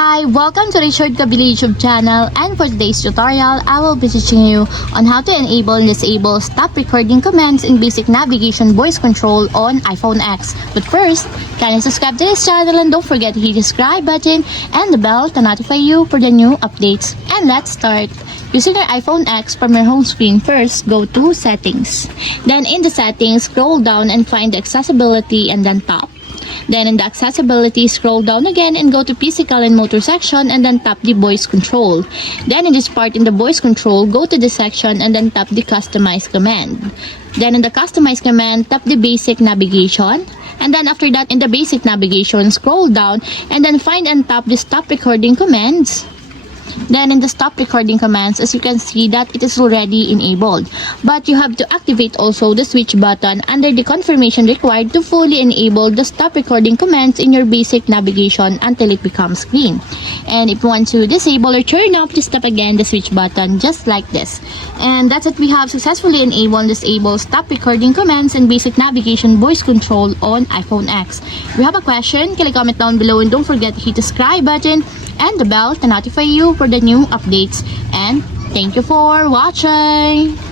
Hi, welcome to the Short Kabili YouTube channel, and for today's tutorial, I will be teaching you on how to enable and disable stop recording commands in basic navigation voice control on iPhone X. But first, kindly subscribe to this channel and don't forget to hit the subscribe button and the bell to notify you for the new updates. And let's start. Using your iPhone X from your home screen, first go to Settings. Then in the Settings, scroll down and find the Accessibility and then Tap. Then in the accessibility, scroll down again and go to physical and motor section and then tap the voice control. Then in this part in the voice control, go to the section and then tap the customize command. Then in the customize command, tap the basic navigation. And then after that, in the basic navigation, scroll down and then find and tap the stop recording commands. Then in the stop recording commands, as you can see that it is already enabled. But you have to activate also the switch button under the confirmation required to fully enable the stop recording commands in your basic navigation until it becomes green. And if you want to disable or turn off, just tap again the switch button just like this. And that's it, we have successfully enabled and disabled stop recording commands in basic navigation voice control on iPhone X. If you have a question, click comment down below and don't forget to hit the subscribe button and the bell to notify you for the new updates. And thank you for watching.